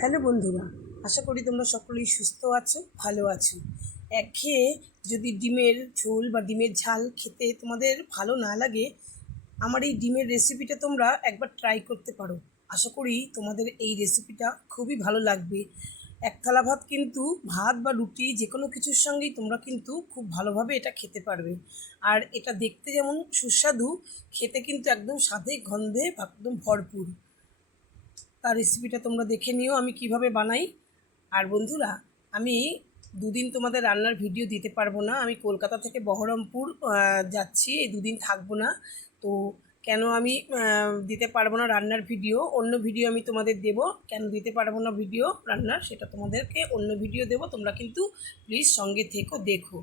Hello বন্ধুরা, আশা করি তোমরা সকলেই সুস্থ আছো, ভালো আছো। একঘেয়ে যদি ডিমের ঝোল বা ডিমের ঝাল খেতে তোমাদের ভালো না লাগে, আমার এই ডিমের রেসিপিটা তোমরা একবার ট্রাই করতে পারো। আশা করি তোমাদের এই রেসিপিটা খুবই ভালো লাগবে। এক থালা ভাত কিন্তু ভাত বা রুটি যে কোনো কিছুর সঙ্গেই তোমরা কিন্তু খুব ভালোভাবে এটা খেতে পারবে। আর এটা দেখতে যেমন সুস্বাদু, খেতে কিন্তু একদম স্বাদে গন্ধে একদম ভরপুর। তার রেসিপিটা তোমরা দেখে নিও আমি কিভাবে বানাই। আর বন্ধুরা, আমি দুদিন তোমাদের রান্নার ভিডিও দিতে পারবো না। আমি কলকাতা থেকে বহরমপুর যাচ্ছি, এই দুদিন থাকবো না। তো কেন আমি দিতে পারবো না রান্নার ভিডিও, অন্য ভিডিও আমি তোমাদের দেবো। কেন দিতে পারবো না ভিডিও রান্নার, সেটা তোমাদেরকে অন্য ভিডিও দেবো। তোমরা কিন্তু প্লিজ সঙ্গে থেকো, দেখো।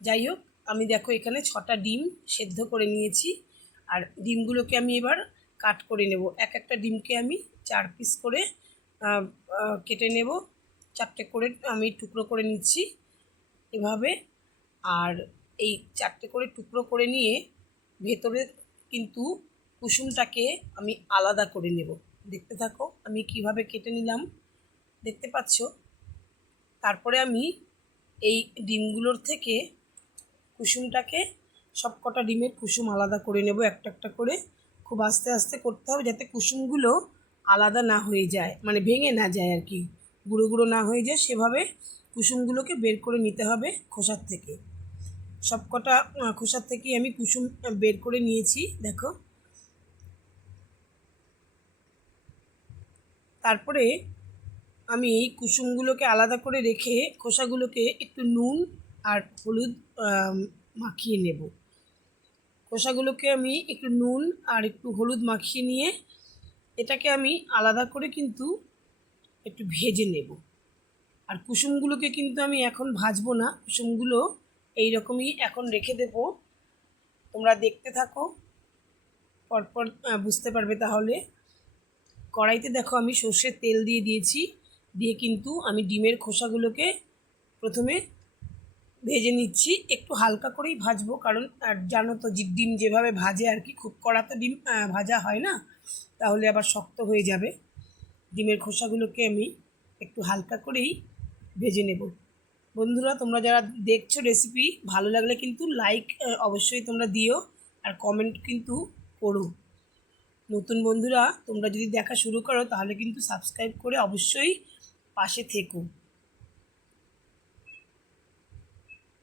যাই হোক, আমি দেখো এখানে 6টা ডিম সেদ্ধ করে নিয়েছি। আর ডিমগুলোকে আমি এবার কাট করে নেব। এক একটা ডিমকে আমি 4 পিস করে কেটে নেব। 4টে করে আমি টুকরো করে নিচ্ছি এভাবে। আর এই 4টে করে টুকরো করে নিয়ে ভেতরে কিন্তু কুসুমটাকে আমি আলাদা করে নেব। দেখতে থাকো আমি কিভাবে কেটে নিলাম, দেখতে পাচ্ছ। তারপরে আমি এই ডিমগুলোর থেকে কুসুমটাকে, সবকটা ডিমের কুসুম আলাদা করে নেব একটা একটা করে। খুব আস্তে আস্তে করতে হবে যাতে কুসুমগুলো আলাদা না হয়ে যায়, মানে ভেঙে না যায় আর কি, গুঁড়ো গুঁড়ো না হয়ে যায়। সেভাবে কুসুমগুলোকে বের করে নিতে হবে খোসার থেকে। সবকটা খোসার থেকেই আমি কুসুম বের করে নিয়েছি, দেখো। তারপরে আমি এই কুসুমগুলোকে আলাদা করে রেখে খোসাগুলোকে একটু নুন আর হলুদ মাখিয়ে নেব। খোসাগুলোকে আমি একটু নুন আর একটু হলুদ মাখিয়ে নিয়ে এটাকে আমি আলাদা করে কিন্তু একটু ভেজে নেব। আর কুসুমগুলোকে কিন্তু আমি এখন ভাজবো না, কুসুমগুলো এই রকমই এখন রেখে দেব। তোমরা দেখতে থাকো, পরপর বুঝতে পারবে তাহলে। কড়াইতে দেখো আমি সর্ষের তেল দিয়ে দিয়েছি, দিয়ে কিন্তু আমি ডিমের খোসাগুলোকে প্রথমে ভেজে নিচ্ছি। একটু হালকা করেই ভাজবো, কারণ জানো তো ডিম যেভাবে ভাজে আর কি, খুব কড়া তো ডিম ভাজা হয় না, তাহলে আবার শক্ত হয়ে যাবে। ডিমের খোসাগুলোকে আমি একটু হালকা করেই ভেজে নেব। বন্ধুরা, তোমরা যারা দেখছো রেসিপি, ভালো লাগলে কিন্তু লাইক অবশ্যই তোমরা দিও, আর কমেন্ট কিন্তু করো। নতুন বন্ধুরা তোমরা যদি দেখা শুরু করো তাহলে কিন্তু সাবস্ক্রাইব করে অবশ্যই পাশে থেকো।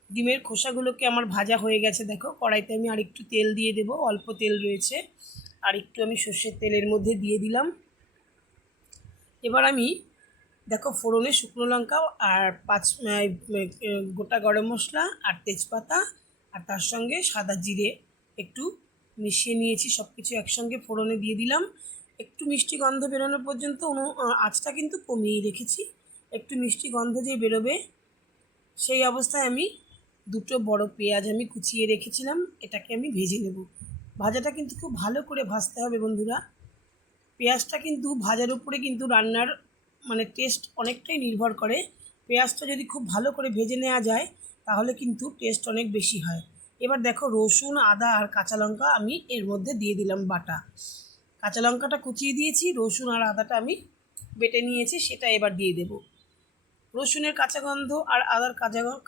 ডিমের খোসাগুলোকে আমার ভাজা হয়ে গেছে, দেখো। কড়াইতে আমি আরেকটু তেল দিয়ে দেবো, অল্প তেল রয়েছে, আর একটু আমি সর্ষের তেলের মধ্যে দিয়ে দিলাম। এবার আমি দেখো ফোড়নে শুকনো লঙ্কা আর 5 গোটা গরম মশলা আর তেজপাতা, আর তার সঙ্গে সাদা জিরে একটু মিশিয়ে নিয়েছি। সব কিছু একসঙ্গে ফোড়নে দিয়ে দিলাম। একটু মিষ্টি গন্ধ বেরোনো পর্যন্ত আঁচটা কিন্তু কমিয়েই রেখেছি। একটু মিষ্টি গন্ধ যে বেরোবে, সেই অবস্থায় আমি 2টো বড় পেঁয়াজ আমি কুচিয়ে রেখেছিলাম, এটাকে আমি ভেজে নেব। ভাজাটা কিন্তু খুব ভালো করে ভাজতে হবে বন্ধুরা। পেঁয়াজটা কিন্তু ভাজার উপরে কিন্তু রান্নার মানে টেস্ট অনেকটাই নির্ভর করে। পেঁয়াজটা যদি খুব ভালো করে ভেজে নেওয়া যায় তাহলে কিন্তু টেস্ট অনেক বেশি হয়। এবার দেখো রসুন, আদা আর কাঁচা লঙ্কা আমি এর মধ্যে দিয়ে দিলাম বাটা। কাঁচা লঙ্কাটা কুচিয়ে দিয়েছি, রসুন আর আদাটা আমি বেটে নিয়েছি, সেটা এবার দিয়ে দেব। রসুনের কাঁচা গন্ধ আর আদার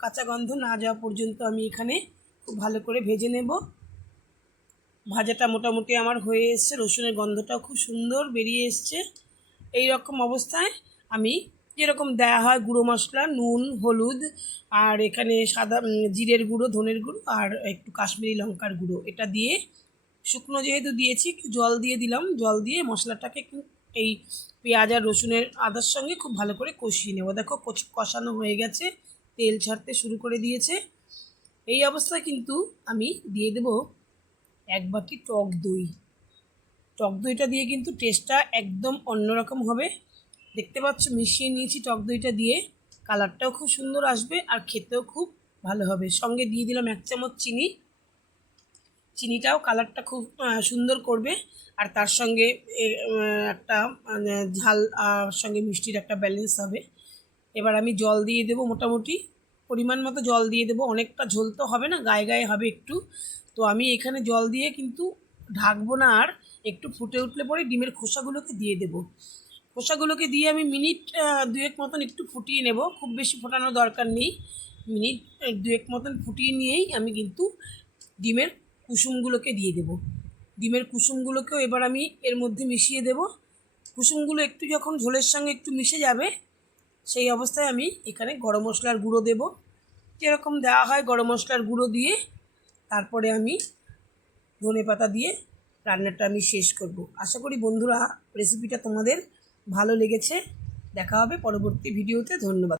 কাঁচা গন্ধ না যাওয়া পর্যন্ত আমি এখানে খুব ভালো করে ভেজে নেব। ভাজাটা মোটামুটি আমার হয়ে এসছে, রসুনের গন্ধটাও খুব সুন্দর বেরিয়ে এসছে। এই রকম অবস্থায় আমি যেরকম দেওয়া হয় গুঁড়ো মশলা, নুন, হলুদ, আর এখানে সাদা জিরের গুঁড়ো, ধনের গুঁড়ো, আর একটু কাশ্মীরি লঙ্কার গুঁড়ো, এটা দিয়ে শুকনো যেহেতু দিয়েছি একটু জল দিয়ে দিলাম। জল দিয়ে মশলাটাকে একটু এই পেঁয়াজ আর রসুনের আদার সঙ্গে খুব ভালো করে কষিয়ে নেব। দেখো কষানো হয়ে গেছে, তেল ছাড়তে শুরু করে দিয়েছে। এই অবস্থায় কিন্তু আমি দিয়ে দেব 1 বাটি টক দই। টক দইটা দিয়ে কিন্তু টেস্টটা একদম অন্যরকম হবে। দেখতে পাচ্ছ মিশিয়ে নিয়েছি টক দইটা দিয়ে, কালারটাও খুব সুন্দর আসবে আর খেতেও খুব ভালো হবে। সঙ্গে দিয়ে দিলাম 1 চামচ চিনি। চিনিটাও কালারটা খুব সুন্দর করবে, আর তার সঙ্গে একটা ঝাল সঙ্গে মিষ্টির একটা ব্যালেন্স হবে। এবার আমি জল দিয়ে দেবো, মোটামুটি পরিমাণ মতো জল দিয়ে দেবো। অনেকটা ঝোল তো হবে না, গায়ে গায়ে হবে একটু। তো আমি এখানে জল দিয়ে কিন্তু ঢাকবো না, আর একটু ফুটে উঠলে পরে ডিমের খোসাগুলোকে দিয়ে দেবো। খোসাগুলোকে দিয়ে আমি মিনিট দুয়েক মতন একটু ফুটিয়ে নেব, খুব বেশি ফোটানোর দরকার নেই। মিনিট দুয়েক মতন ফুটিয়ে নিয়েই আমি কিন্তু ডিমের কুসুমগুলোকে দিয়ে দেব। ডিমের কুসুমগুলোকেও এবার আমি এর মধ্যে মিশিয়ে দেব। কুসুমগুলো একটু যখন ঝোলের সঙ্গে একটু মিশে যাবে, সেই অবস্থায় আমি এখানে গরম মশলার গুঁড়ো দেব। যেরকম দেওয়া হয় গরম মশলার গুঁড়ো দিয়ে তারপরে আমি ধনেপাতা দিয়ে রান্নাটা আমি শেষ করব। আশা করি বন্ধুরা রেসিপিটা তোমাদের ভালো লেগেছে। দেখা হবে পরবর্তী ভিডিওতে। ধন্যবাদ।